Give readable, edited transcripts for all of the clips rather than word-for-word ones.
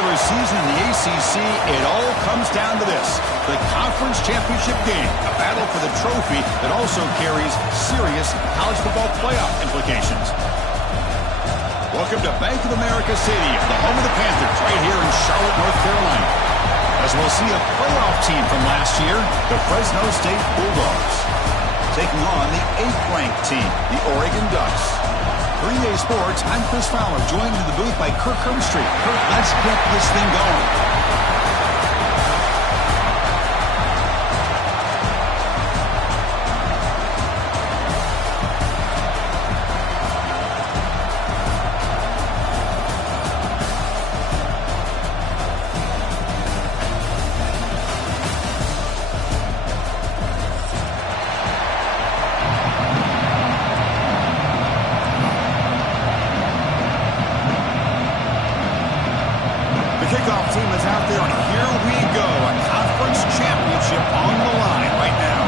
regular season in the ACC, it all comes down to this: the conference championship game, a battle for the trophy that also carries serious college football playoff implications. Welcome to Bank of America Stadium, the home of the Panthers, right here in Charlotte, North Carolina. As we'll see a playoff team from last year, the Fresno State Bulldogs, taking on the 8th-ranked team, the Oregon Ducks. 3A Sports, I'm Chris Fowler, joined in the booth by Kirk Herbstreit. Kirk, let's get this thing going. Kickoff team is out there, and here we go. A conference championship on the line right now.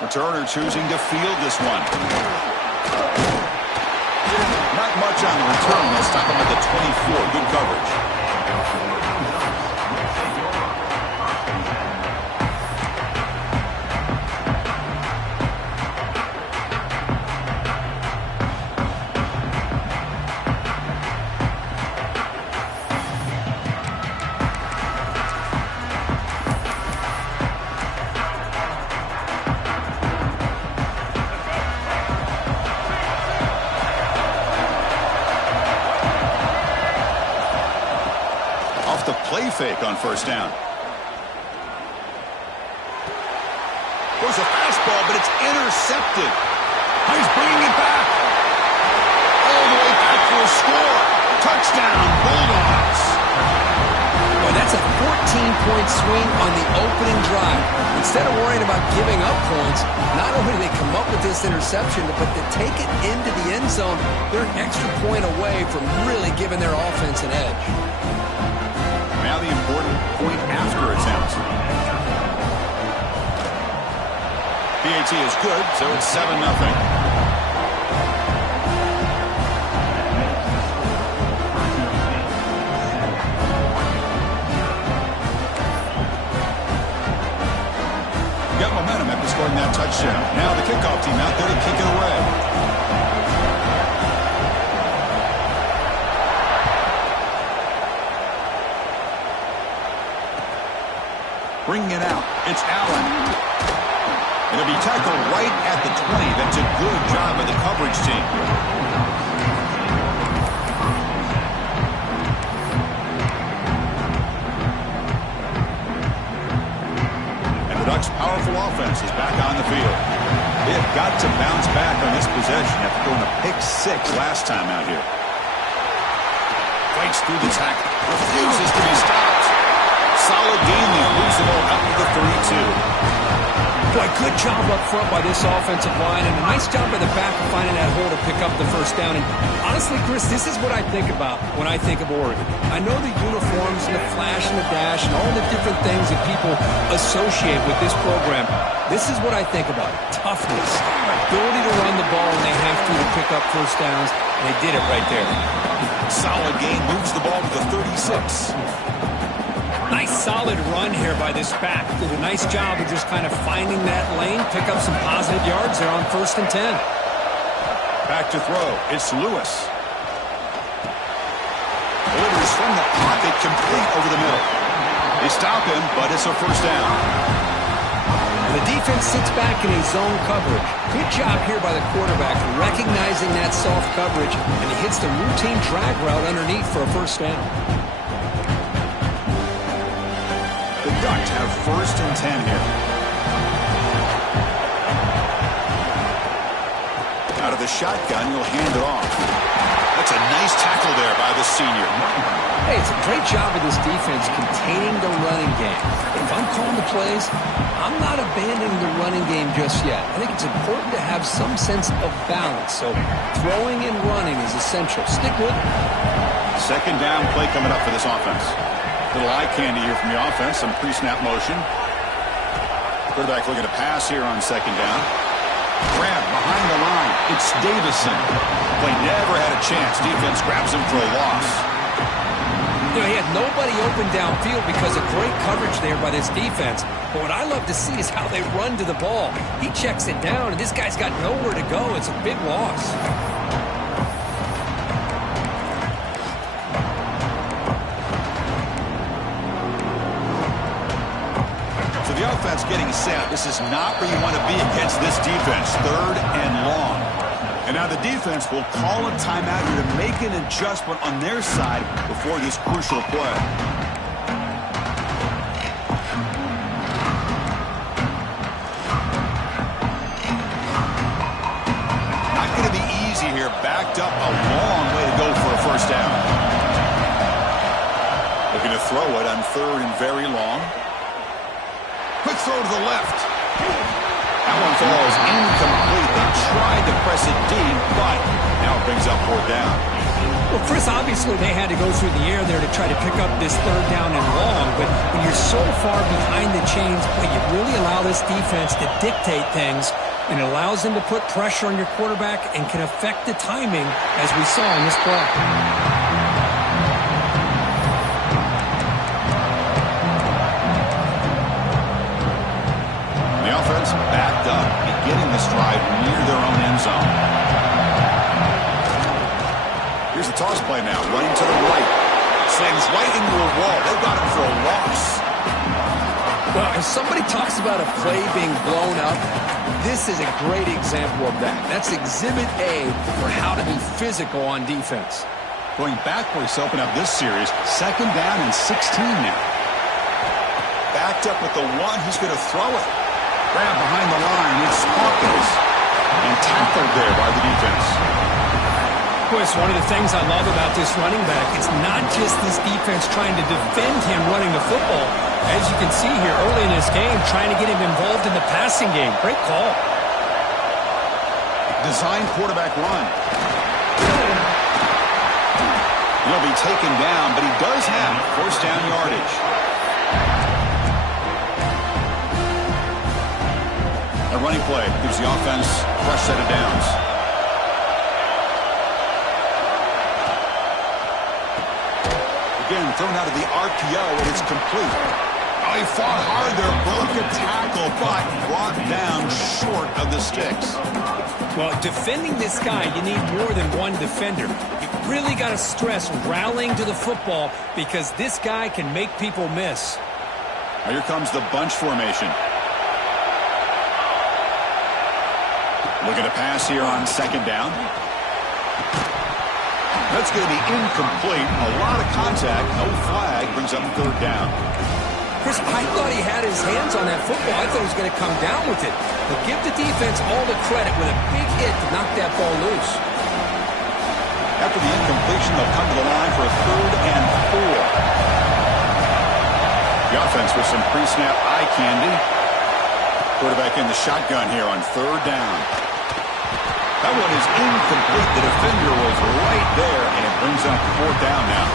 Returner choosing to field this one. Not much on the return. They'll stop him at the 24. Good coverage. The play fake on first down. Goes a fastball, but it's intercepted. He's bringing it back. All the way back for a score. Touchdown, Bulldogs. Well, that's a 14-point swing on the opening drive. Instead of worrying about giving up points, not only do they come up with this interception, but to take it into the end zone, they're an extra point away from really giving their offense an edge. Now the important point after attempt. PAT is good, so it's 7-0. Got momentum after scoring that touchdown. Now the kickoff team out there to kick it away. Bringing it out, it's Allen. It'll be tackled right at the 20. That's a good job by the coverage team. And the Ducks' powerful offense is back on the field. They have got to bounce back on this possession after throwing a pick 6 last time out here. Fights through the tackle, refuses to be stopped. Solid game there, moves the ball out to the 32. Boy, good job up front by this offensive line, and a nice job by the back of finding that hole to pick up the first down. And honestly, Chris, this is what I think about when I think of Oregon. I know the uniforms and the flash and the dash and all the different things that people associate with this program. This is what I think about: toughness, ability to run the ball when they have to pick up first downs, and they did it right there. Solid game, moves the ball to the 36. Nice solid run here by this back. Did a nice job of just kind of finding that lane, pick up some positive yards there on 1st and 10. Back to throw. It's Lewis. Delivers from the pocket, complete over the middle. They stop him, but it's a first down. The defense sits back in a zone coverage. Good job here by the quarterback, recognizing that soft coverage, and he hits the routine drag route underneath for a first down. The Ducks have 1st and 10 here. Out of the shotgun, he'll hand it off. That's a nice tackle there by the senior. Hey, it's a great job of this defense containing the running game. If I'm calling the plays, I'm not abandoning the running game just yet. I think it's important to have some sense of balance. So throwing and running is essential. Stick with it. Second down play coming up for this offense. Little eye candy here from the offense. Some pre-snap motion. Quarterback looking to pass here on second down. Grab behind the line. It's Davison. Play never had a chance. Defense grabs him for a loss. You know, he had nobody open downfield because of great coverage there by this defense. But what I love to see is how they run to the ball. He checks it down, and this guy's got nowhere to go. It's a big loss. So the offense getting set. This is not where you want to be against this defense. 3rd and long. And now the defense will call a timeout here to make an adjustment on their side before this crucial play. Not going to be easy here. Backed up a long way to go for a first down. Looking to throw it on 3rd and very long. Quick throw to the left. That one falls incomplete. They tried to press it deep, but now it brings up 4th down. Well, Chris, obviously they had to go through the air there to try to pick up this 3rd down and long, but when you're so far behind the chains, but you really allow this defense to dictate things, and it allows them to put pressure on your quarterback and can affect the timing, as we saw in this play. Backed up, beginning this drive near their own end zone. Here's the toss play now, running to the right. Slams right into a wall. They've got him for a loss. Well, if somebody talks about a play being blown up, this is a great example of that. That's Exhibit A for how to be physical on defense. Going backwards to open up this series, 2nd down and 16 now. Backed up with the 1, he's going to throw it. Grab behind the line, it's Hawkins. And tackled there by the defense. Boy, it's one of the things I love about this running back. It's not just this defense trying to defend him running the football. As you can see here early in this game, trying to get him involved in the passing game. Great call. Design quarterback run. He'll be taken down, but he does have 1st down yardage. A running play gives the offense a fresh set of downs. Again, thrown out of the RPO, and it's complete. Oh, he fought hard there, broke a tackle, but brought down short of the sticks. Well, defending this guy, you need more than one defender. You really got to stress rallying to the football because this guy can make people miss. Now here comes the bunch formation. Looking to pass here on 2nd down. That's going to be incomplete. A lot of contact. No flag. Brings up 3rd down. Chris, I thought he had his hands on that football. I thought he was going to come down with it. But give the defense all the credit with a big hit to knock that ball loose. After the incompletion, they'll come to the line for a 3rd and 4. The offense with some pre-snap eye candy. Quarterback in the shotgun here on 3rd down. That one is incomplete. The defender was right there, and it brings up 4th down now.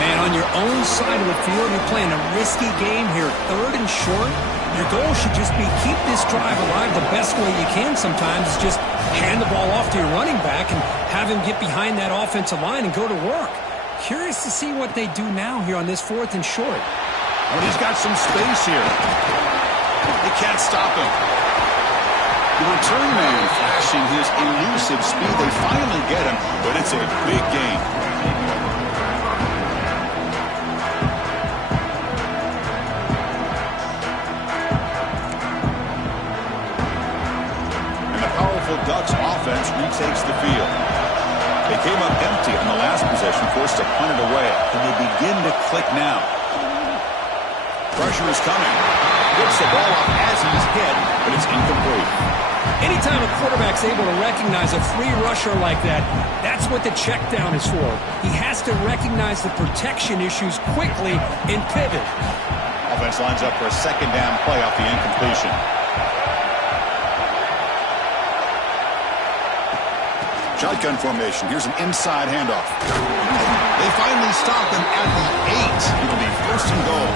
Man, on your own side of the field, you're playing a risky game here. 3rd and short. Your goal should just be keep this drive alive the best way you can sometimes. Is just hand the ball off to your running back and have him get behind that offensive line and go to work. Curious to see what they do now here on this 4th and short. But he's got some space here. They can't stop him. The return man flashing his elusive speed. They finally get him, but it's a big gain. And the powerful Ducks offense retakes the field. They came up empty on the last possession, forced to punt it away. Can they begin to click now? Pressure is coming. Gets the ball up as he's hit, but it's incomplete. Anytime a quarterback's able to recognize a free rusher like that, that's what the check down is for. He has to recognize the protection issues quickly and pivot. Offense lines up for a 2nd down play off the incompletion. Shotgun formation. Here's an inside handoff. They finally stop him at the 8. It'll be 1st and goal.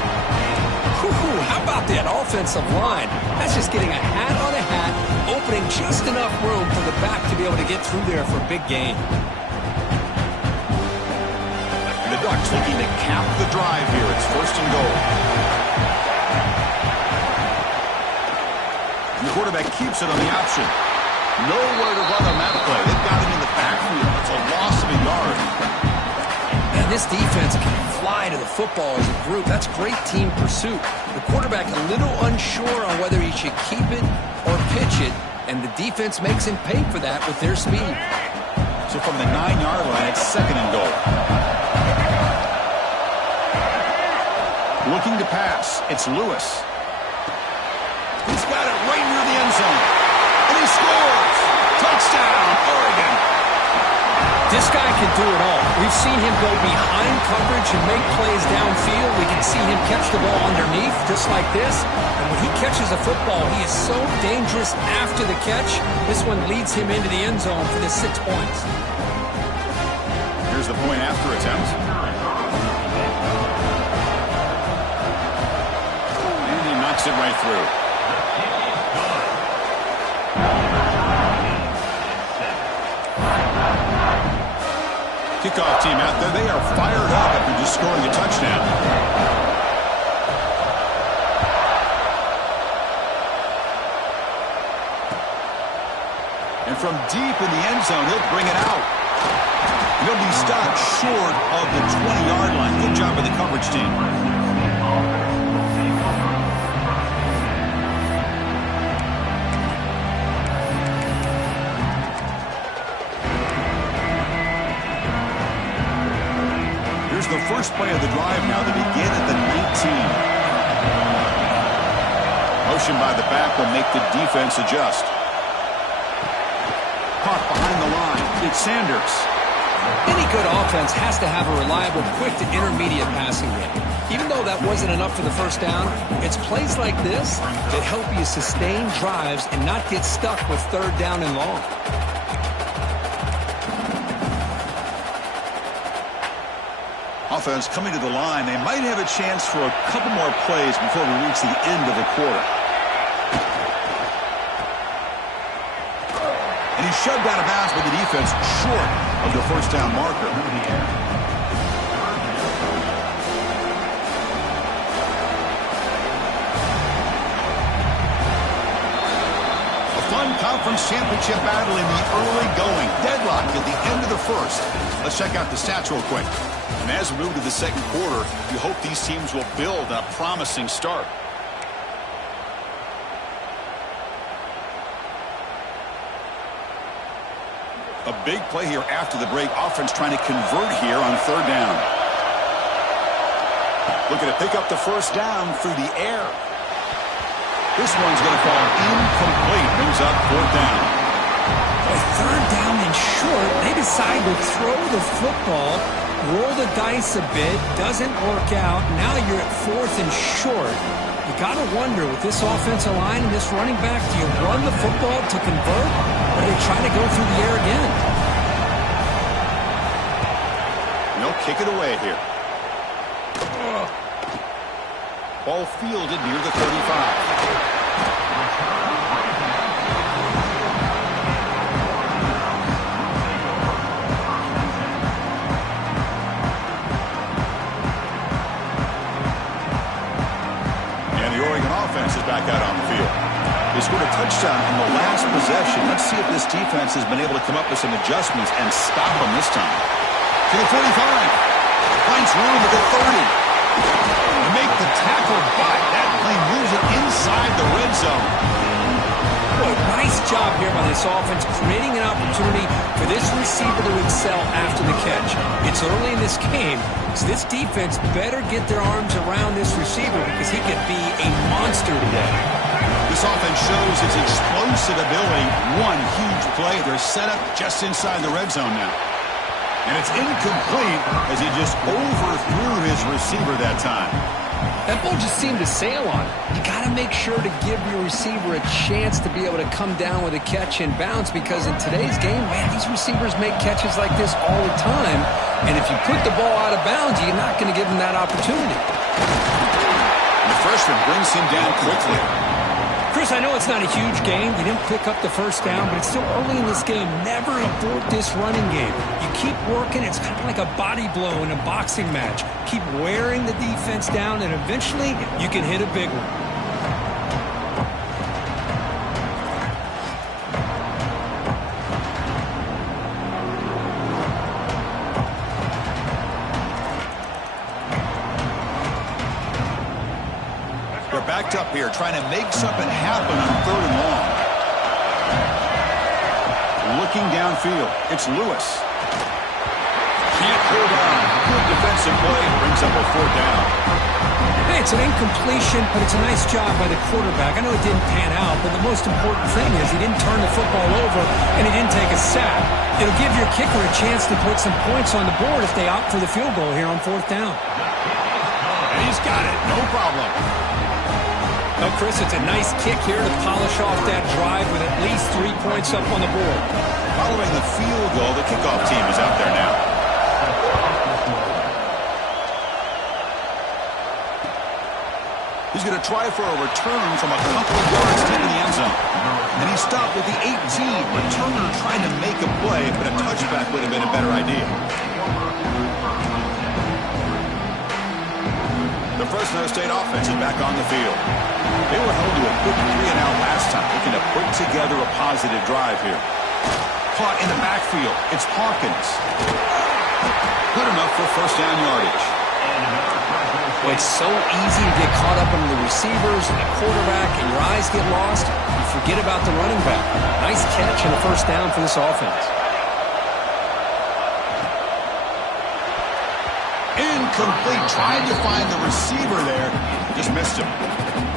How about that offensive line? That's just getting a hat on a hat that, opening just enough room for the back to be able to get through there for a big gain. The Ducks looking to cap the drive here. It's 1st and goal. And the quarterback keeps it on the option. Nowhere to run on that play. They've got him in the backfield. It's a loss of a yard. And this defense can fly to the football as a group. That's great team pursuit. The quarterback a little unsure on whether he should keep it or pitch it, and the defense makes him pay for that with their speed. So from the 9-yard line, it's 2nd and goal. Looking to pass. It's Lewis. He's got it right near the end zone. And he scores! Touchdown, Oregon! This guy can do it all. We've seen him go behind coverage and make plays downfield. We can see him catch the ball underneath, just like this. And when he catches a football, he is so dangerous after the catch. This one leads him into the end zone for the 6 points. Here's the point after attempt. And he knocks it right through. Kickoff team out there. They are fired up after just scoring a touchdown. And from deep in the end zone, he'll bring it out. He'll be stopped short of the 20-yard line. Good job by the coverage team. The first play of the drive now to begin at the 19. Motion by the back will make the defense adjust. Caught behind the line. It's Sanders. Any good offense has to have a reliable, quick to intermediate passing game. Even though that wasn't enough for the first down, it's plays like this that help you sustain drives and not get stuck with 3rd down and long. Offense coming to the line. They might have a chance for a couple more plays before we reach the end of the quarter. And he's shoved out of bounds by the defense short of the 1st down marker. A fun conference championship battle in the early going. Deadlock at the end of the 1st. Let's check out the stats real quick. And as we move to the 2nd quarter, you hope these teams will build a promising start. A big play here after the break. Offense trying to convert here on 3rd down. Looking to pick up the 1st down through the air. This one's going to fall incomplete. Brings up 4th down. With 3rd down and short, they decide to throw the football. Roll the dice a bit, doesn't work out. Now you're at 4th and short. You got to wonder with this offensive line and this running back, do you run the football to convert, or do they try to go through the air again? No, kick it away here. Ball fielded near the 35. Back out on the field. They scored a touchdown in the last possession. Let's see if this defense has been able to come up with some adjustments and stop them this time. To the 45. Finds room at the 30. Make the tackle, but that play moves it inside the red zone. Boy, nice job here by this offense, creating an opportunity for this receiver to excel after the catch. It's early in this game, so this defense better get their arms around this receiver because he could be a monster today. This offense shows its explosive ability. One huge play. They're set up just inside the red zone now. And it's incomplete as he just overthrew his receiver that time. That ball just seemed to sail on it. You got to make sure to give your receiver a chance to be able to come down with a catch and bounce because in today's game, man, these receivers make catches like this all the time. And if you put the ball out of bounds, you're not going to give them that opportunity. The freshman brings him down quickly. Chris, I know it's not a huge game. You didn't pick up the first down, but it's still early in this game. Never abort this running game. You keep working. It's kind of like a body blow in a boxing match. Keep wearing the defense down, and eventually you can hit a big one. Backed up here, trying to make something happen on 3rd and long. Looking downfield, it's Lewis. Can't hold on. Good defensive play, brings up a 4th down. Hey, it's an incompletion, but it's a nice job by the quarterback. I know it didn't pan out, but the most important thing is he didn't turn the football over and he didn't take a sack. It'll give your kicker a chance to put some points on the board if they opt for the field goal here on 4th down. And he's got it, no problem. Well, Chris, it's a nice kick here to polish off that drive with at least 3 points up on the board. Following the field goal, the kickoff team is out there now. He's going to try for a return from a couple of yards deep in the end zone. And he stopped at the 18. Returner trying to make a play, but a touchback would have been a better idea. The Fresno State offense is back on the field. They were held to a quick 3-and-out last time, looking to put together a positive drive here. Caught in the backfield. It's Hawkins. Good enough for 1st down yardage. Well, it's so easy to get caught up in the receivers and the quarterback, and your eyes get lost. You forget about the running back. Nice catch and a 1st down for this offense. Incomplete. Tried to find the receiver there. Just missed him.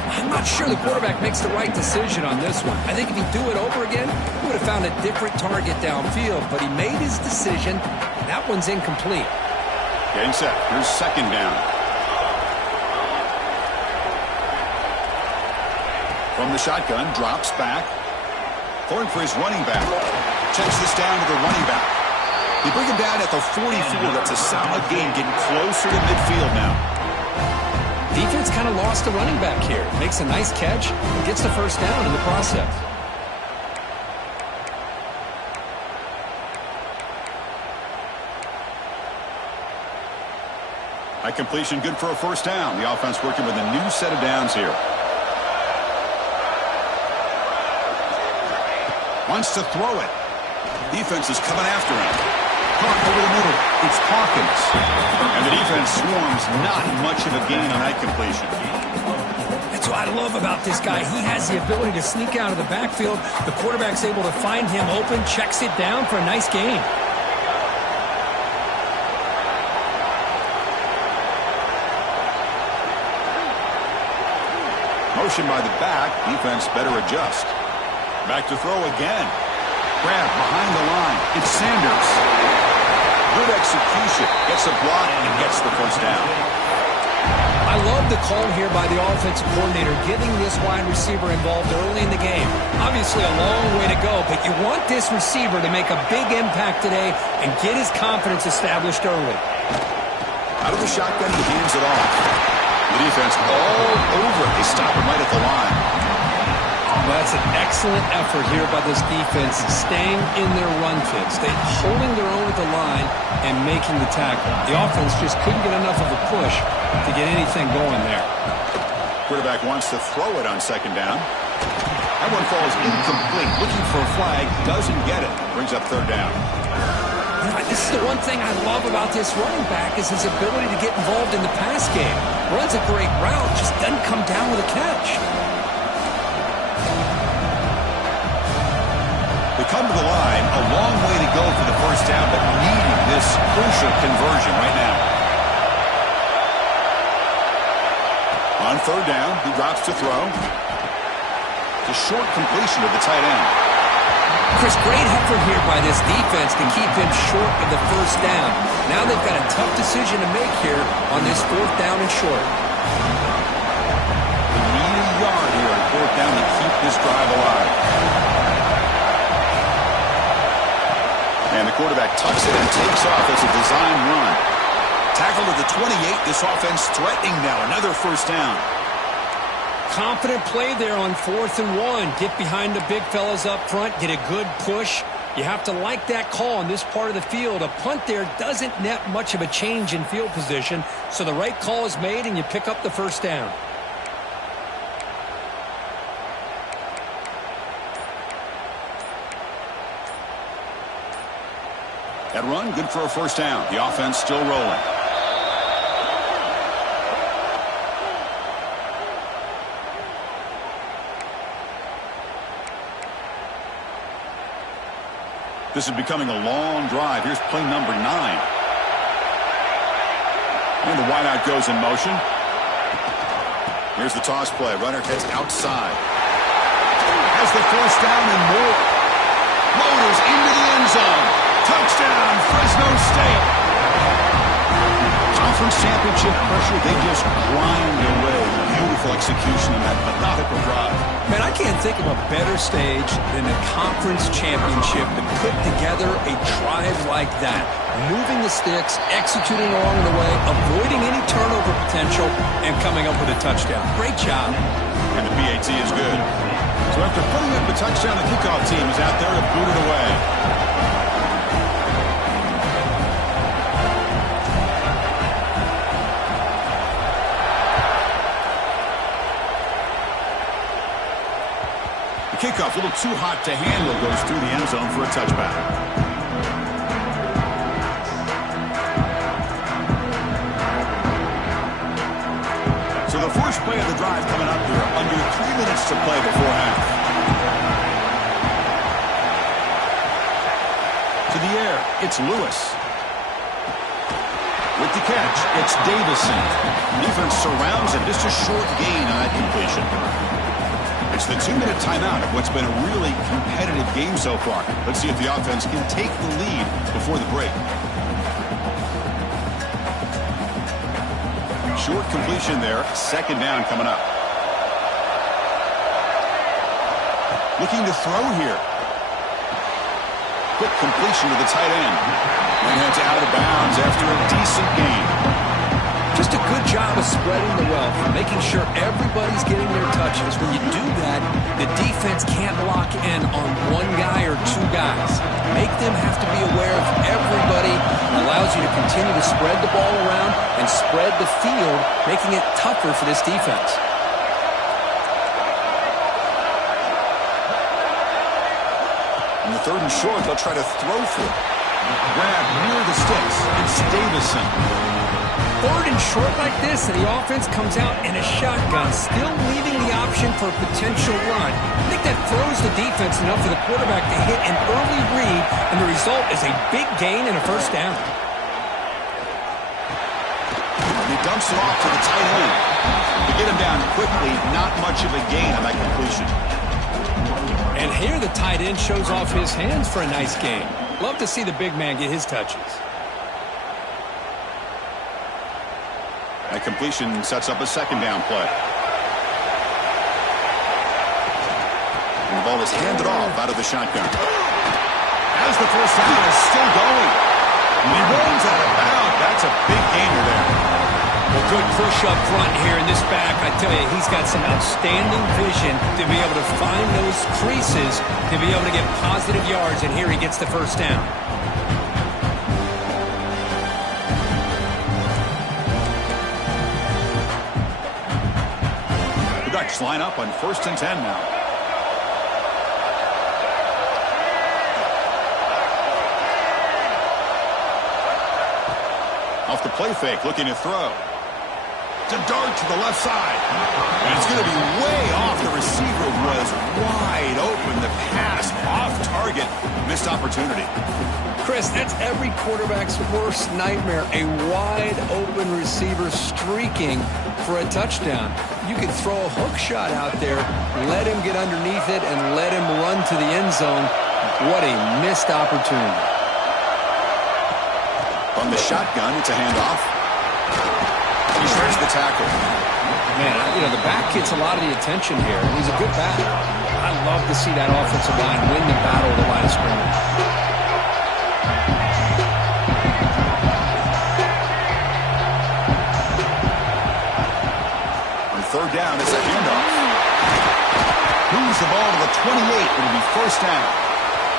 I'm not sure the quarterback makes the right decision on this one. I think if he'd do it over again, he would have found a different target downfield, but he made his decision. That one's incomplete. Getting set. Here's 2nd down. From the shotgun, drops back. Going for his running back. Checks this down to the running back. They bring him down at the 44. That's a solid game, getting closer to midfield now. Defense kind of lost the running back here. Makes a nice catch and gets the 1st down in the process. High completion, good for a 1st down. The offense working with a new set of downs here. Wants to throw it. Defense is coming after him. Caught over the middle. It's Hawkins. And the defense swarms. Not much of a gain on that completion. That's what I love about this guy. He has the ability to sneak out of the backfield. The quarterback's able to find him open, checks it down for a nice gain. Motion by the back. Defense better adjust. Back to throw again. Grab behind the line. It's Sanders. Good execution. Gets a block and gets the 1st down. I love the call here by the offensive coordinator, getting this wide receiver involved early in the game. Obviously a long way to go, but you want this receiver to make a big impact today and get his confidence established early. Out of the shotgun, he hands it off. The defense all over it. They stop him right at the line. Well, that's an excellent effort here by this defense, staying in their run fits. They're holding their own at the line and making the tackle. The offense just couldn't get enough of a push to get anything going there. Quarterback wants to throw it on 2nd down. That one falls incomplete. Looking for a flag, doesn't get it. Brings up 3rd down. This is the one thing I love about this running back is his ability to get involved in the pass game. Runs a great route, just doesn't come down with a catch. They come to the line, a long way to go for the 1st down, but needing this crucial conversion right now. On 3rd down, he drops to throw. It's a short completion of the tight end. Chris, great effort here by this defense to keep him short of the 1st down. Now they've got a tough decision to make here on this 4th down and short. They need a yard here on 4th down to keep this drive alive. And the quarterback tucks it and takes off as a design run. Tackled at the 28. This offense threatening now. Another 1st down. Confident play there on 4th and 1. Get behind the big fellas up front. Get a good push. You have to like that call in this part of the field. A punt there doesn't net much of a change in field position, so the right call is made and you pick up the first down. That run, good for a first down. The offense still rolling. This is becoming a long drive. Here's play number 9. And the wideout goes in motion. Here's the toss play. Runner heads outside. Has the first down and more. Motors into the end zone. Touchdown, Fresno State. Conference championship pressure, they just grind away. Beautiful execution in that methodical drive. Man, I can't think of a better stage than the conference championship to put together a drive like that. Moving the sticks, executing along the way, avoiding any turnover potential, and coming up with a touchdown. Great job. And the PAT is good. So after putting up the touchdown, the kickoff team is out there to boot it away. The kickoff, a little too hot to handle, goes through the end zone for a touchback. So the first play of the drive coming up here, under 3 minutes to play before half. To the air, it's Lewis. With the catch, it's Davison. Defense surrounds it, just a short gain on that completion. It's the 2-minute timeout of what's been a really competitive game so far. Let's see if the offense can take the lead before the break. Short completion there. Second down coming up. Looking to throw here. Quick completion to the tight end. And heads out of bounds after a decent gain. Just a good job of spreading the wealth, making sure everybody's getting their touches. When you do that, the defense can't lock in on one guy or two guys. Make them have to be aware of everybody. Allows you to continue to spread the ball around and spread the field, making it tougher for this defense. In the 3rd and short, they'll try to throw for it. Grab near the sticks. It's Davison. 3rd and short like this, and the offense comes out in a shotgun, still leaving the option for a potential run. I think that throws the defense enough for the quarterback to hit an early read, and the result is a big gain and a first down. And he dumps it off to the tight end. To get him down quickly, not much of a gain on that completion. And here the tight end shows off his hands for a nice gain. Love to see the big man get his touches. That completion sets up a second down play. And the ball is handed off out of the shotgun. As the first down is still going. And he runs out of bounds. That's a big gainer there. Well, good push up front here in this back. I tell you, he's got some outstanding vision to be able to find those creases, to be able to get positive yards, and here he gets the first down. The Ducks line up on 1st and 10 now. Off the play fake, looking to throw. To dart to the left side. And it's going to be way off. The receiver was wide open. The pass off target. Missed opportunity. Chris, that's every quarterback's worst nightmare. A wide open receiver streaking for a touchdown. You can throw a hook shot out there, let him get underneath it, and let him run to the end zone. What a missed opportunity. On the shotgun, it's a handoff. He shreds the tackle. Man, the back gets a lot of the attention here. He's a good back. I love to see that offensive line win the battle of the line of scrimmage. On 3rd down, it's a handoff. It'll be first down.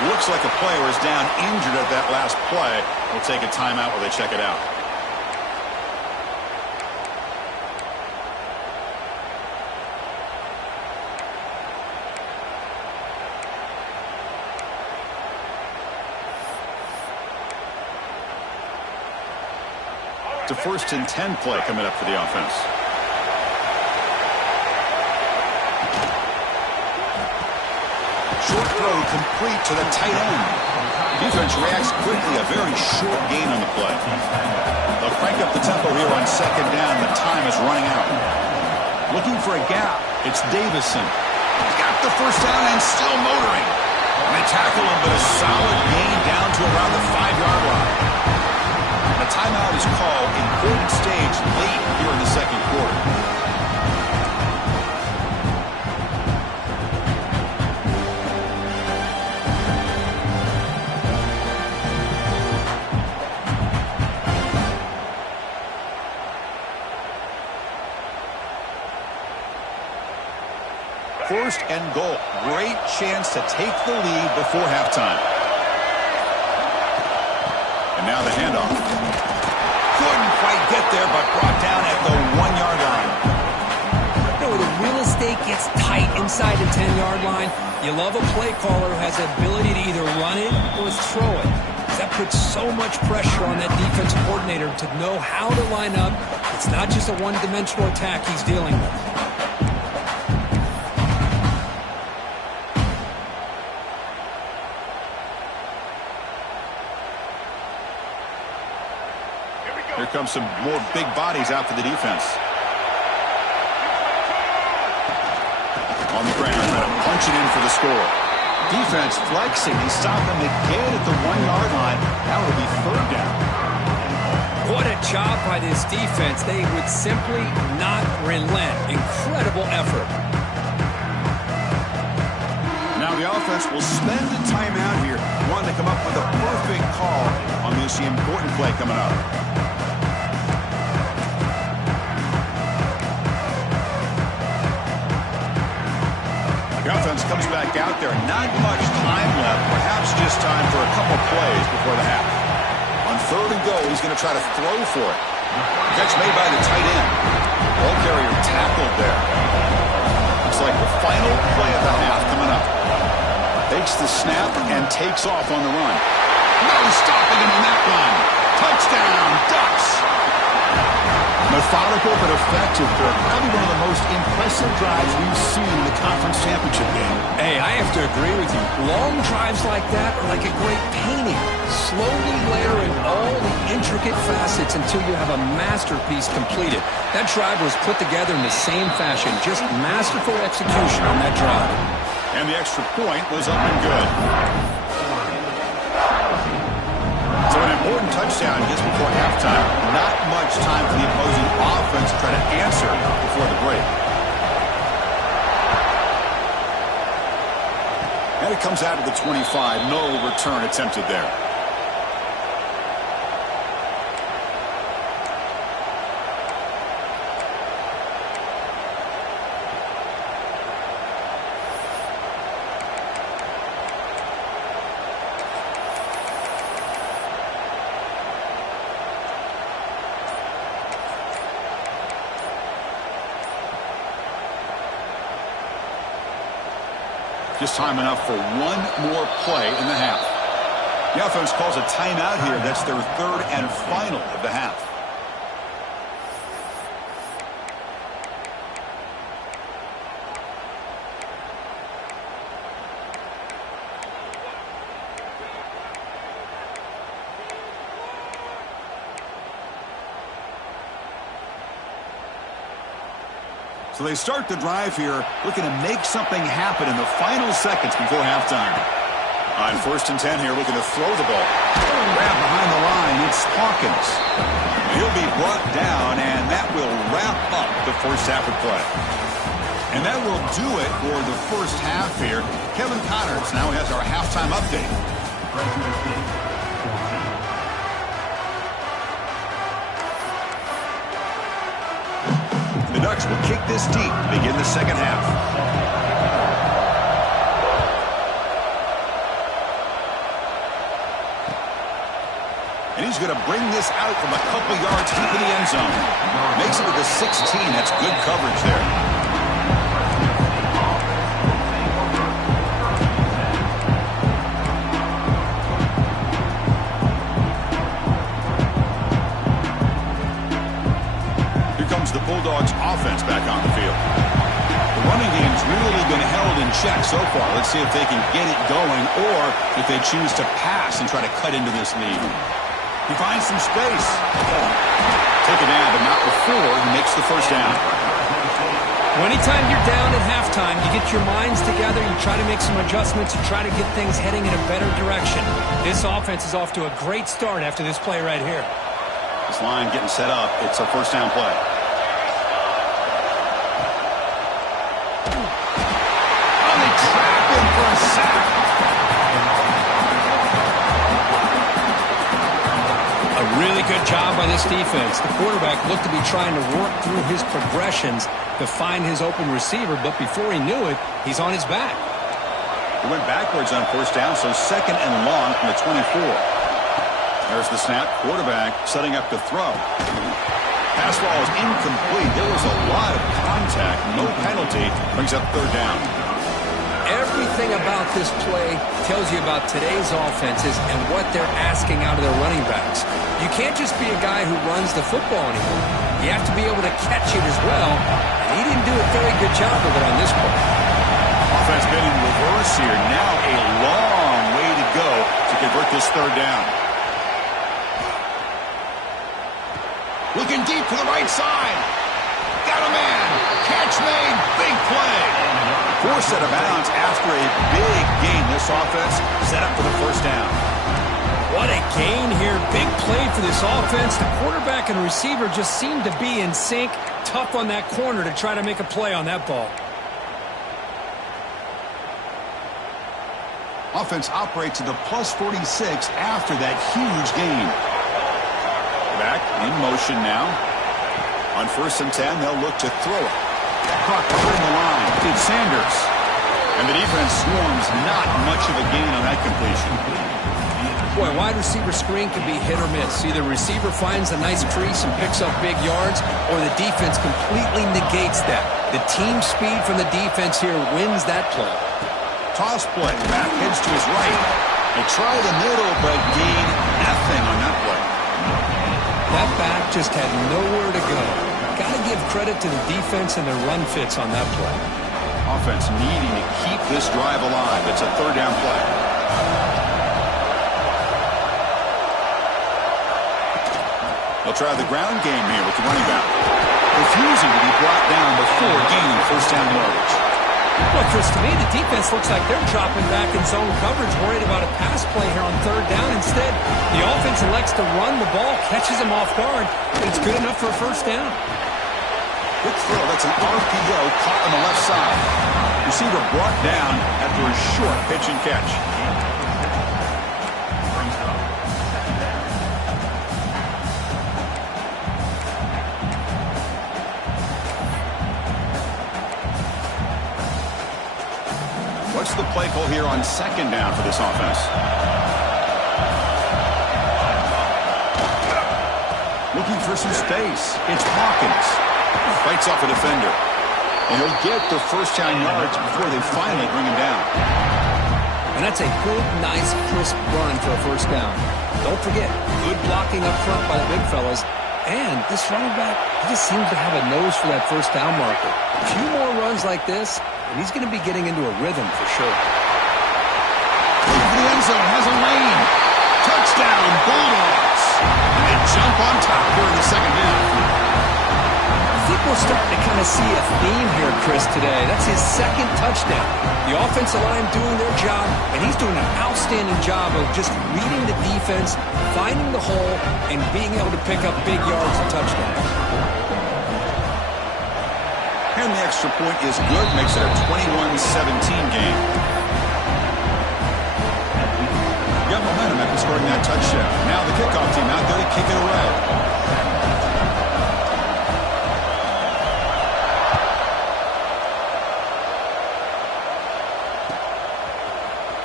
Looks like a player is down injured at that last play. We'll take a timeout while they check it out. It's a 1st and 10 play coming up for the offense. Short throw complete to the tight end. Defense reacts quickly. A very short gain on the play. They'll crank up the tempo here on 2nd down. The time is running out. Looking for a gap. It's Davison. He's got the first down and still motoring. They tackle him, but a solid gain down to around the 5-yard line. The timeout is called. Important stage late here in the 2nd quarter. First and goal. Great chance to take the lead before halftime. And now the handoff. Couldn't quite get there, but brought down at the 1-yard line. You know, the real estate gets tight inside the 10-yard line. You love a play caller who has the ability to either run it or throw it. That puts so much pressure on that defensive coordinator to know how to line up. It's not just a one-dimensional attack he's dealing with. Here comes some more big bodies out for the defense. On the ground, trying to punch it in for the score. Defense flexing. They stop them again at the 1-yard line. Now it'll be 3rd down. What a job by this defense. They would simply not relent. Incredible effort. Now the offense will spend the timeout here, wanting to come up with a perfect call on this important play coming up. The offense comes back out there. Not much time left. Perhaps just time for a couple plays before the half. On 3rd and goal, he's going to try to throw for it. Catch made by the tight end. Ball carrier tackled there. Looks like the final play of the half coming up. Takes the snap and takes off on the run. No stopping him on that run. Touchdown, Ducks. Methodical but effective for probably one of the most impressive drives we've seen in the conference championship game. Hey, I have to agree with you. Long drives like that are like a great painting. Slowly layering all the intricate facets until you have a masterpiece completed. That drive was put together in the same fashion. Just masterful execution on that drive. And the extra point was up and good. So an important touchdown just before halftime. Not much time for the opposing offense to try to answer before the break. And it comes out of the 25. No return attempted there. Just time enough for one more play in the half. The offense calls a timeout here. That's their 3rd and final of the half. So they start the drive here, looking to make something happen in the final seconds before halftime. On 1st and 10 here, looking to throw the ball. Grab behind the line, it's Hawkins. He'll be brought down, and that will wrap up the first half of play. And that will do it for the first half here. Kevin Connors now has our halftime update. The Ducks will kick this deep to begin the second half. he's going to bring this out from a couple yards deep in the end zone. Makes it to the 16. That's good coverage there. Here comes the Bulldogs offense back on the field. The running game's really been held in check so far. Let's see if they can get it going or if they choose to pass and try to cut into this lead. He finds some space. Take it down, but not before he makes the first down. Well, anytime you're down at halftime, you get your minds together, you try to make some adjustments, you try to get things heading in a better direction. This offense is off to a great start after this play right here. This line getting set up. It's a first down play. Oh, they trap him for a sack. A really good job by this defense. The quarterback looked to be trying to work through his progressions to find his open receiver, but before he knew it, he's on his back. He went backwards on first down, so second and long from the 24. There's the snap. Quarterback setting up to throw. Pass ball is incomplete. There was a lot of contact. No penalty. Brings up third down. Everything about this play tells you about today's offenses and what they're asking out of their running backs. You can't just be a guy who runs the football anymore. You have to be able to catch it as well, and he didn't do a very good job of it on this play. Offense been in reverse here. Now a long way to go to convert this third down. Looking deep to the right side. Got a man. Catch made. Big play. Forced out of bounds after a big gain. This offense set up for the first down. What a gain here. Big play for this offense. The quarterback and receiver just seemed to be in sync. Tough on that corner to try to make a play on that ball. Offense operates to the plus 46 after that huge gain. Back in motion now. On first and 10, they'll look to throw it. Caught behind the line. It's Sanders. And the defense swarms. Not much of a gain on that completion. Boy, wide receiver screen can be hit or miss. Either receiver finds a nice crease and picks up big yards, or the defense completely negates that. The team speed from the defense here wins that play. Toss play. Back heads to his right. They try the middle, but gain nothing on that play. That back just had nowhere to go. Got to give credit to the defense and their run fits on that play. Offense needing to keep this drive alive. It's a third down play. They'll try the ground game here with the running back. Refusing to be brought down before gaining first down yardage. Well, Chris, to me, the defense looks like they're dropping back in zone coverage, worried about a pass play here on third down. Instead, the offense elects to run the ball, catches them off guard, and it's good enough for a first down. Quick throw. That's an RPO caught on the left side. Receiver brought down after a short pitch and catch. What's the play call here on second down for this offense? Looking for some space. It's Hawkins. Fights off a defender. And he'll get the first down yards before they finally bring him down. And that's a good, nice, crisp run for a first down. Don't forget, good blocking up front by the big fellas. And this running back, he just seems to have a nose for that first down marker. A few more runs like this, and he's going to be getting into a rhythm for sure. Over the end zone, has a lane. Touchdown, Bulldogs. And they jump on top here in the second half. I think we're starting to kind of see a theme here, Chris, today. That's his second touchdown. The offensive line doing their job, and he's doing an outstanding job of just reading the defense, finding the hole, and being able to pick up big yards and touchdowns. And the extra point is good, makes it a 21-17 game. You got momentum after scoring that touchdown. Now the kickoff team out there to kick it away.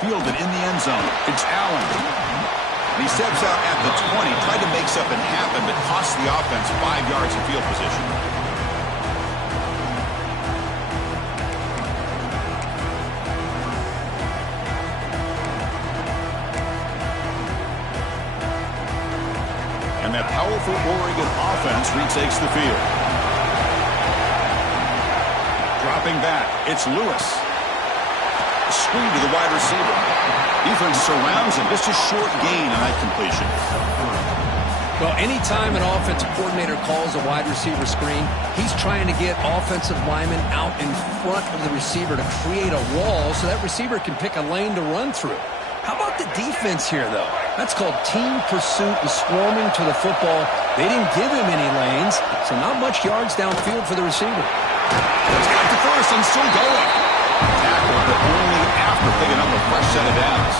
Fielded in the end zone. It's Allen. He steps out at the 20, tried to make something happen, but cost the offense 5 yards in field position. And that powerful Oregon offense retakes the field. Dropping back, it's Lewis. Screen to the wide receiver. Defense surrounds him. Just a short gain on that completion. Well, anytime an offensive coordinator calls a wide receiver screen, he's trying to get offensive linemen out in front of the receiver to create a wall so that receiver can pick a lane to run through. How about the defense here, though? That's called team pursuit and swarming to the football. They didn't give him any lanes, so not much yards downfield for the receiver. It's got to first and still going. Tackle, but only after picking up a fresh set of downs.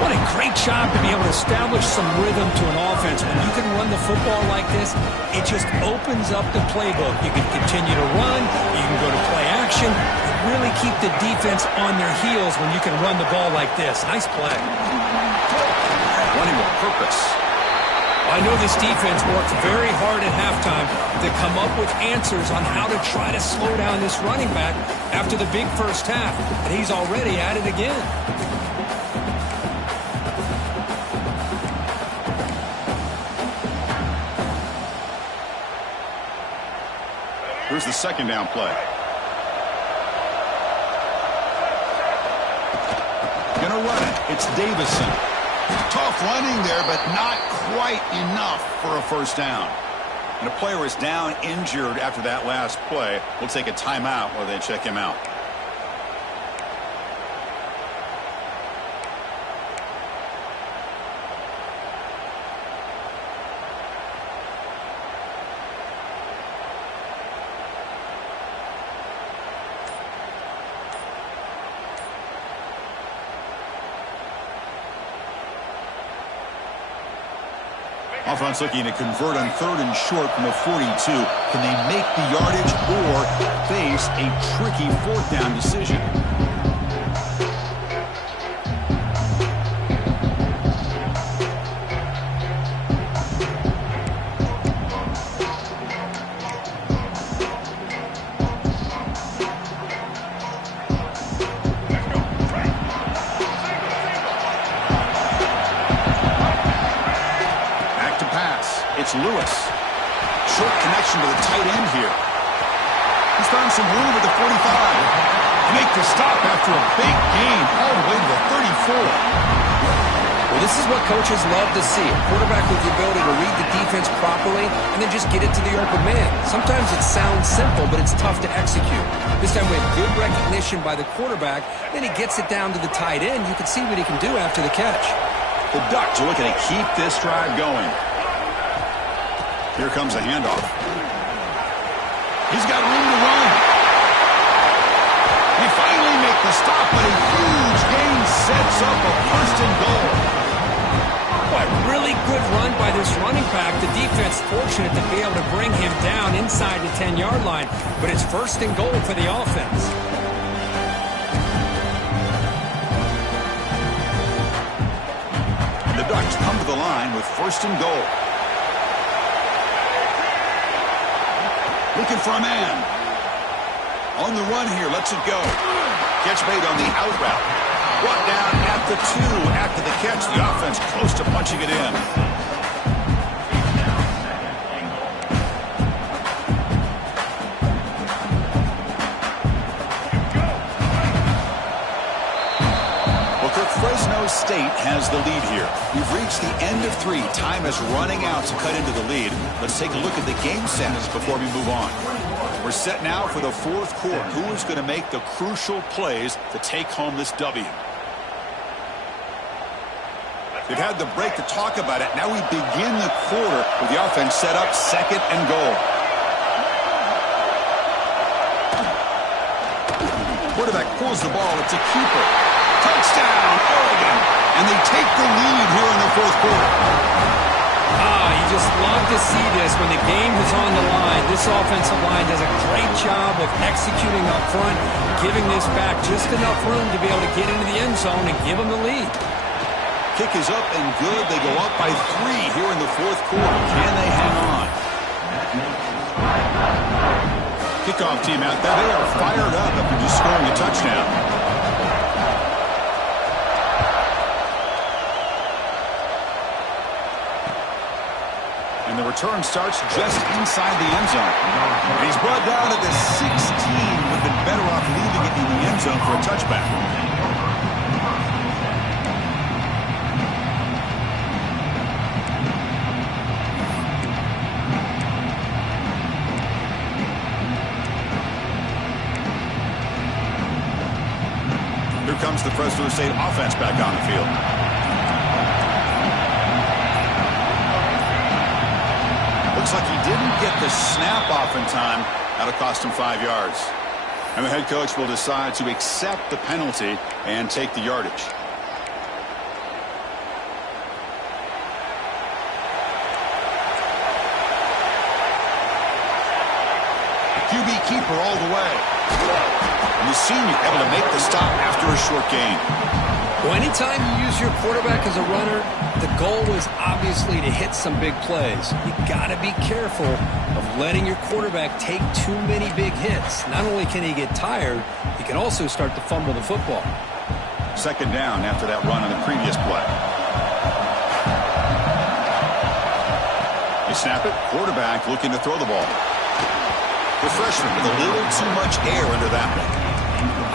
What a great job to be able to establish some rhythm to an offense. When you can run the football like this, it just opens up the playbook. You can continue to run. You can go to play action. Really keep the defense on their heels when you can run the ball like this. Nice play. Running with purpose. I know this defense worked very hard at halftime to come up with answers on how to try to slow down this running back after the big first half, and he's already at it again. Here's the second down play. Gonna run it. It's Davison. Tough running there, but not quite enough for a first down. And a player is down injured after that last play. We'll take a timeout while they check him out. Offense looking to convert on 3rd and short from the 42. Can they make the yardage or face a tricky 4th down decision? It's Lewis. Short connection to the tight end here. He's found some room at the 45. Make the stop after a big gain all the way to the 34. Well, this is what coaches love to see. A quarterback with the ability to read the defense properly and then just get it to the open man. Sometimes it sounds simple, but it's tough to execute. This time we have good recognition by the quarterback. Then he gets it down to the tight end. You can see what he can do after the catch. The Ducks are looking to keep this drive going. Here comes a handoff. He's got room to run. They finally make the stop, but a huge gain sets up a 1st and goal. Boy, really good run by this running back. The defense fortunate to be able to bring him down inside the 10-yard line, but it's 1st and goal for the offense. And the Ducks come to the line with 1st and goal. Looking for a man. On the run here, lets it go. Catch made on the out route. Brought down at the 2 after the catch. The offense close to punching it in. Fresno State has the lead here. We've reached the end of 3. Time is running out to cut into the lead. Let's take a look at the game status before we move on. We're set now for the 4th quarter. Who is going to make the crucial plays to take home this W? They've had the break to talk about it. Now we begin the quarter with the offense set up 2nd and goal. Quarterback pulls the ball. It's a keeper. Touchdown, Oregon. And they take the lead here in the 4th quarter. You just love to see this when the game is on the line. This offensive line does a great job of executing up front, giving this back just enough room to be able to get into the end zone and give them the lead. Kick is up and good. They go up by 3 here in the fourth quarter. Can they hang on? Kickoff team out there. They are fired up after just scoring a touchdown. And the return starts just inside the end zone. And he's brought down at the 16. Would have been better off leaving it in the end zone for a touchback. Here comes the Fresno State offense back on the field. Looks like he didn't get the snap off in time. That'll cost him 5 yards. And the head coach will decide to accept the penalty and take the yardage. QB keeper all the way. And the senior able to make the stop after a short gain. Well, anytime you use your quarterback as a runner, the goal is obviously to hit some big plays. You got to be careful of letting your quarterback take too many big hits. Not only can he get tired, he can also start to fumble the football. Second down after that run on the previous play. They snap it. Quarterback looking to throw the ball. The freshman with a little too much air under that one.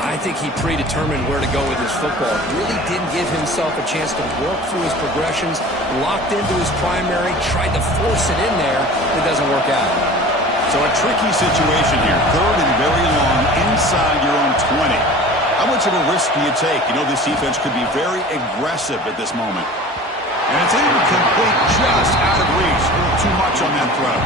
I think he predetermined where to go with his football. Really didn't give himself a chance to work through his progressions, locked into his primary, tried to force it in there. It doesn't work out. So a tricky situation here. Third and very long inside your own 20. How much of a risk do you take? You know this defense could be very aggressive at this moment. And it's incomplete, just out of reach. A little too much on that throw.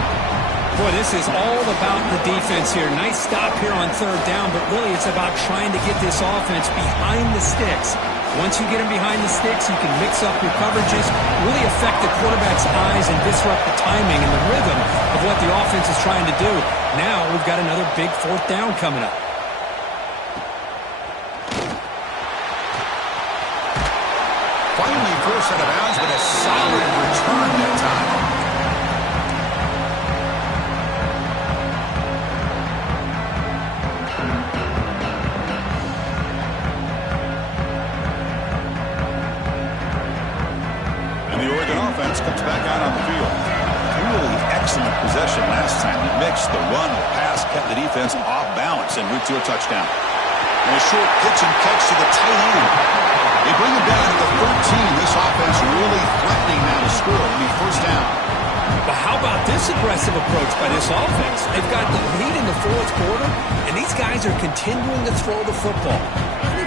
Boy, this is all about the defense here. Nice stop here on third down, but really it's about trying to get this offense behind the sticks. Once you get them behind the sticks, you can mix up your coverages, really affect the quarterback's eyes and disrupt the timing and the rhythm of what the offense is trying to do. Now we've got another big fourth down coming up. Finally forced out of bounds, but a solid return that time. Comes back out on the field. Really excellent possession last time. He mixed the run, the pass, kept the defense off balance and route to a touchdown. And a short pitch and catch to the tight end. They bring him down to the 13. This offense really threatening now to score. It'll be first down. But how about this aggressive approach by this offense? They've got the lead in the fourth quarter, and these guys are continuing to throw the football.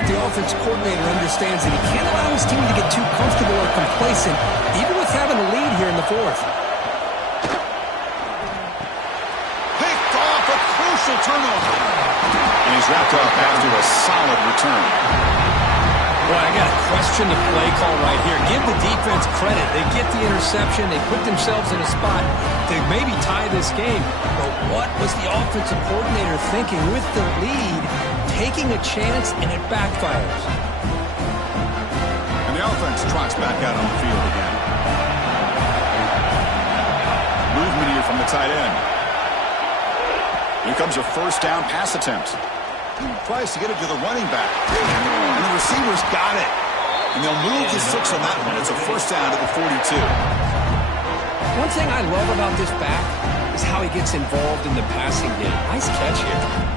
The offense coordinator understands that he can't allow his team to get too comfortable or complacent, even with having a lead here in the fourth. Picked off, a crucial turnover. And he's wrapped up after a solid return. Well, I got to question the play call right here. Give the defense credit. They get the interception. They put themselves in a spot to maybe tie this game. But what was the offensive coordinator thinking with the lead? Taking a chance, and it backfires. And the offense trots back out on the field again. Movement here from the tight end. Here comes a first down pass attempt. Tries to get it to the running back. And the receivers got it. And they'll move to 6 on that one. It's a first down to the 42. One thing I love about this back is how he gets involved in the passing game. Nice catch here.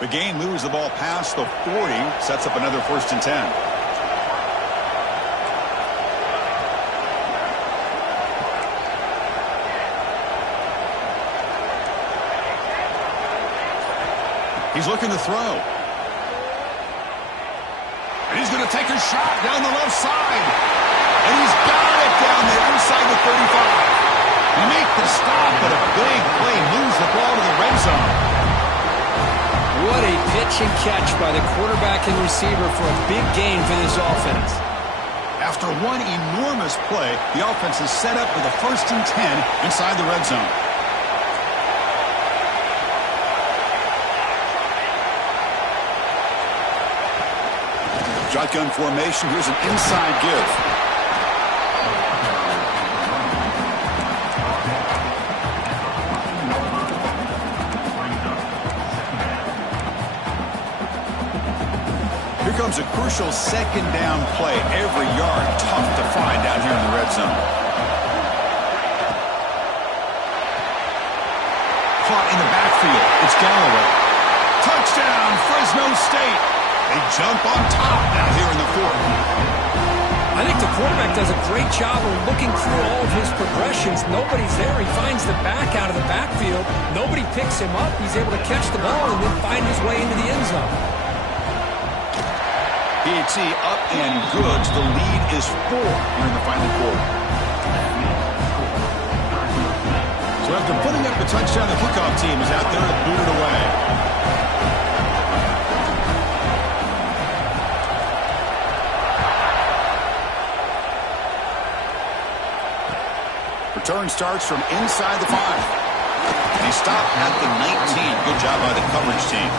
The gain moves the ball past the 40, sets up another first and 10. He's looking to throw. And he's going to take a shot down the left side. And he's got it down there inside the 35. He makes the stop, but a big play moves the ball to the red zone. What a pitch and catch by the quarterback and receiver for a big gain for this offense. After one enormous play, the offense is set up for the first and 10 inside the red zone. Shotgun formation. Here's an inside give. Here comes a crucial second down play. Every yard tough to find down here in the red zone. Caught in the backfield. It's Galloway. Touchdown, Fresno State. They jump on top now here in the fourth. I think the quarterback does a great job of looking through all of his progressions. Nobody's there. He finds the back out of the backfield. Nobody picks him up. He's able to catch the ball and then find his way into the end zone. PAT up and good. The lead is 4 here in the final quarter. So after putting up a touchdown, the kickoff team is out there to boot it away. Return starts from inside the 5. And he stopped at the 19. Good job by the coverage team.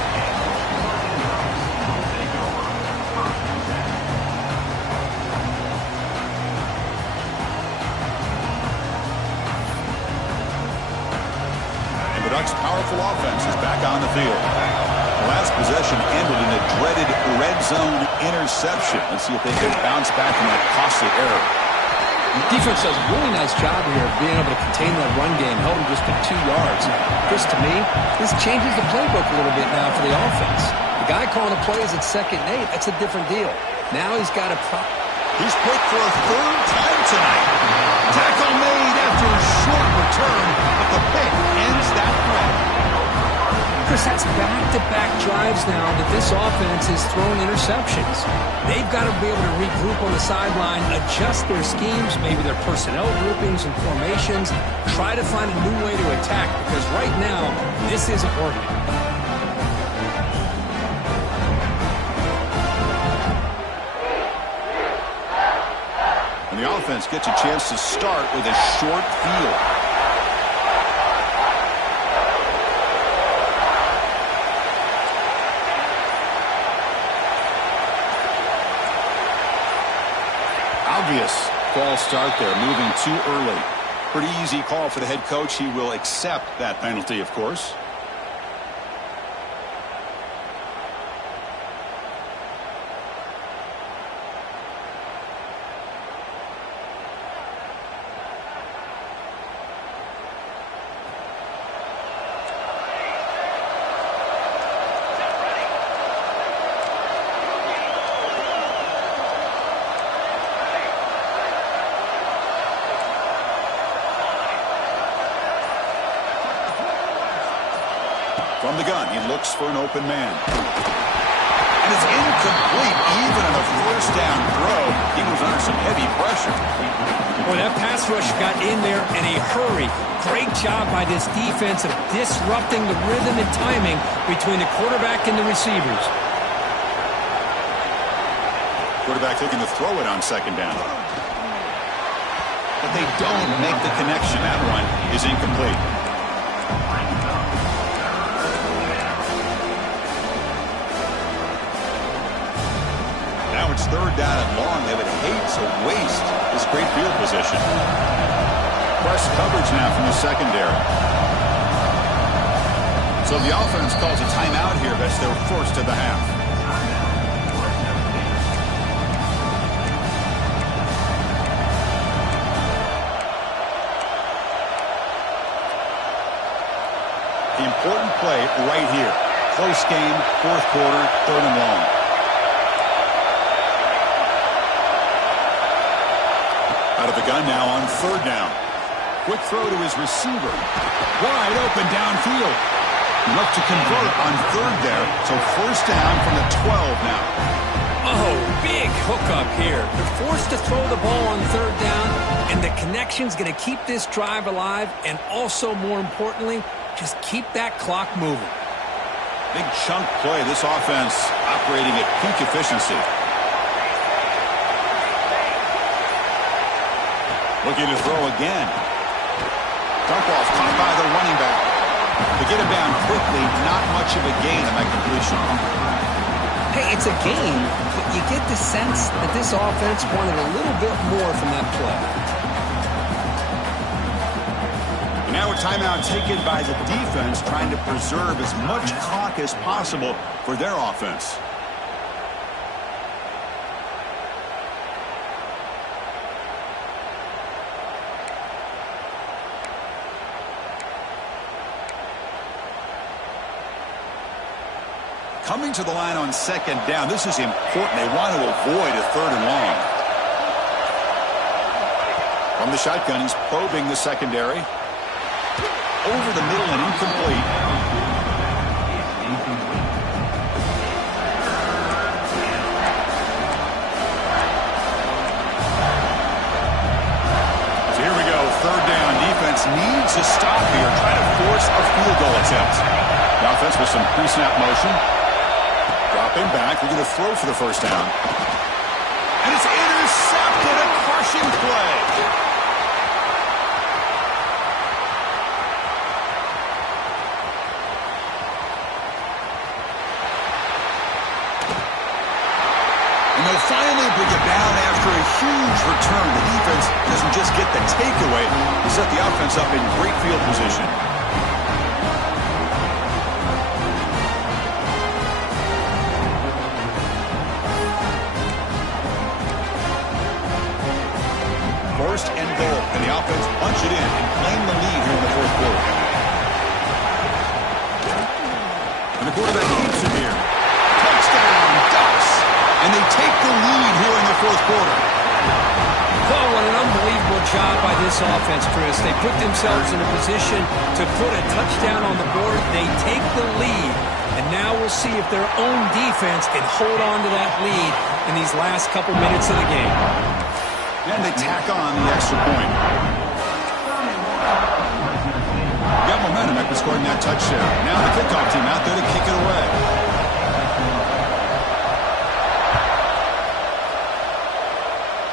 Ducks' powerful offense is back on the field. The last possession ended in a dreaded red zone interception. Let's see if they can bounce back from that costly error. The defense does a really nice job here of being able to contain that run game, held them just to 2 yards. Chris, to me, this changes the playbook a little bit now for the offense. The guy calling the plays at 2nd and 8, that's a different deal. Now he's got a He's picked for a 3rd time tonight. Tackle made after a short return, but the pick ends that threat. Chris, that's back-to-back drives now that this offense is throwing interceptions. They've got to be able to regroup on the sideline, adjust their schemes, maybe their personnel groupings and formations, try to find a new way to attack, because right now, this isn't working. The offense gets a chance to start with a short field. Obvious false start there, moving too early. Pretty easy call for the head coach. He will accept that penalty, of course. From the gun, he looks for an open man. And it's incomplete, even on a 1st down throw. He was under some heavy pressure. Boy, that pass rush got in there in a hurry. Great job by this defense of disrupting the rhythm and timing between the quarterback and the receivers. Quarterback looking to throw it on 2nd down. But they don't make the connection. That one is incomplete. It's 3rd down and long. They would hate to waste this great field position. Press coverage now from the secondary. So the offense calls a timeout here. That's their first of the half. The important play right here. Close game, 4th quarter, 3rd and long. Out of the gun now on 3rd down. Quick throw to his receiver. Wide open downfield. Enough to convert on 3rd there. So 1st down from the 12 now. Oh, big hookup here. They're forced to throw the ball on 3rd down, and the connection's going to keep this drive alive, and also, more importantly, just keep that clock moving. Big chunk play. This offense operating at peak efficiency. Looking to throw again. Dump off caught by the running back. To get him down quickly, not much of a gain on that completion. Hey, it's a game, but you get the sense that this offense wanted a little bit more from that play. And now a timeout taken by the defense, trying to preserve as much clock as possible for their offense. Coming to the line on second down. This is important. They want to avoid a third and long. From the shotgun, he's probing the secondary. Over the middle and incomplete. So here we go. Third down. Defense needs a stop here. Try to force a field goal attempt. The offense with some pre-snap motion. Dropping back, looking to throw for the first down. And it's intercepted, a crushing play. And they'll finally bring it down after a huge return. The defense doesn't just get the takeaway, they set the offense up in great field position. First and goal, and the offense punch it in and claim the lead here in the fourth quarter. And the quarterback keeps it here. Touchdown, Ducks! And they take the lead here in the fourth quarter. Oh, what an unbelievable job by this offense, Chris. They put themselves in a position to put a touchdown on the board. They take the lead, and now we'll see if their own defense can hold on to that lead in these last couple minutes of the game. And they tack on the extra point. Got momentum after scoring that touchdown. Now the kickoff team out there to kick it away.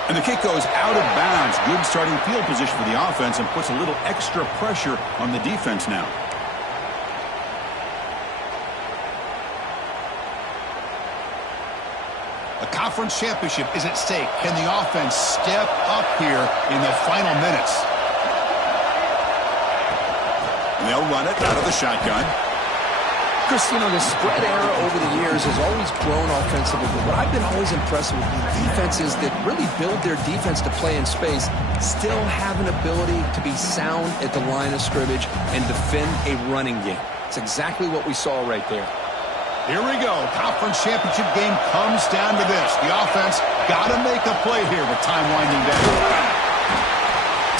And the kick goes out of bounds. Good starting field position for the offense and puts a little extra pressure on the defense now. A conference championship is at stake. Can the offense step up here in the final minutes? And they'll run it out of the shotgun. Chris, you know, the spread era over the years has always grown offensively, but what I've been always impressed with defenses that really build their defense to play in space still have an ability to be sound at the line of scrimmage and defend a running game. It's exactly what we saw right there. Here we go. Conference championship game comes down to this. The offense got to make a play here with time winding down.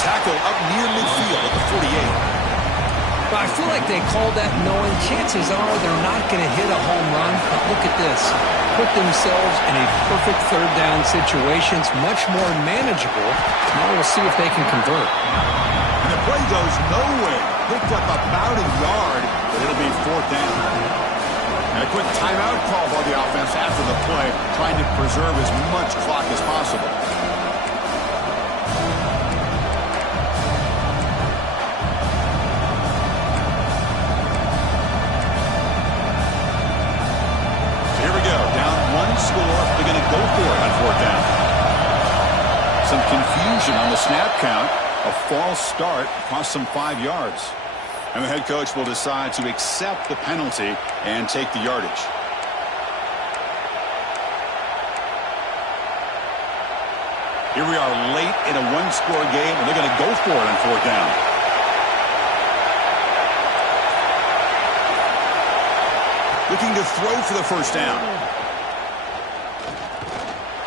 Tackle up near midfield at the 48. But I feel like they called that knowing chances are they're not going to hit a home run. But look at this. Put themselves in a perfect third down situation. It's much more manageable. Now we'll see if they can convert. And the play goes nowhere. Picked up about a yard, but it'll be fourth down. And a quick timeout call by the offense after the play, trying to preserve as much clock as possible. Here we go, down one score. They're going to go for it on fourth down. Some confusion on the snap count. A false start cost them 5 yards. And the head coach will decide to accept the penalty and take the yardage. Here we are late in a one-score game, and they're going to go for it on fourth down. Looking to throw for the first down.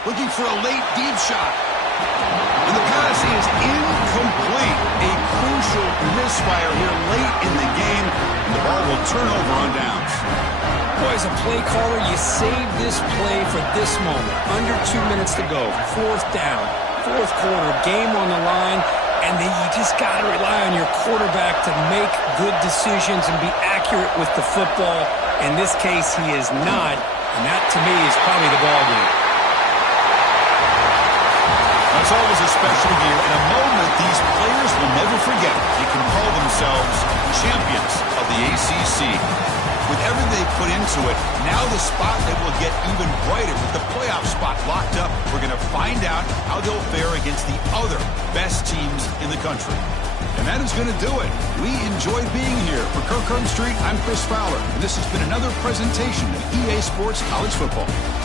Looking for a late deep shot. And the pass is incomplete. A crucial misfire here late in the game. And the ball will turn over on downs. Boy, as a play caller, you save this play for this moment. Under 2 minutes to go. Fourth down. Fourth quarter. Game on the line. And then you just got to rely on your quarterback to make good decisions and be accurate with the football. In this case, he is not. And that, to me, is probably the ball game. It's always a special year and a moment these players will never forget. They can call themselves champions of the ACC. With everything they put into it, now the spotlight will get even bright, and with the playoff spot locked up, we're going to find out how they'll fare against the other best teams in the country. And that is going to do it. We enjoyed being here. For Kirkland Street, I'm Chris Fowler, and this has been another presentation of EA Sports College Football.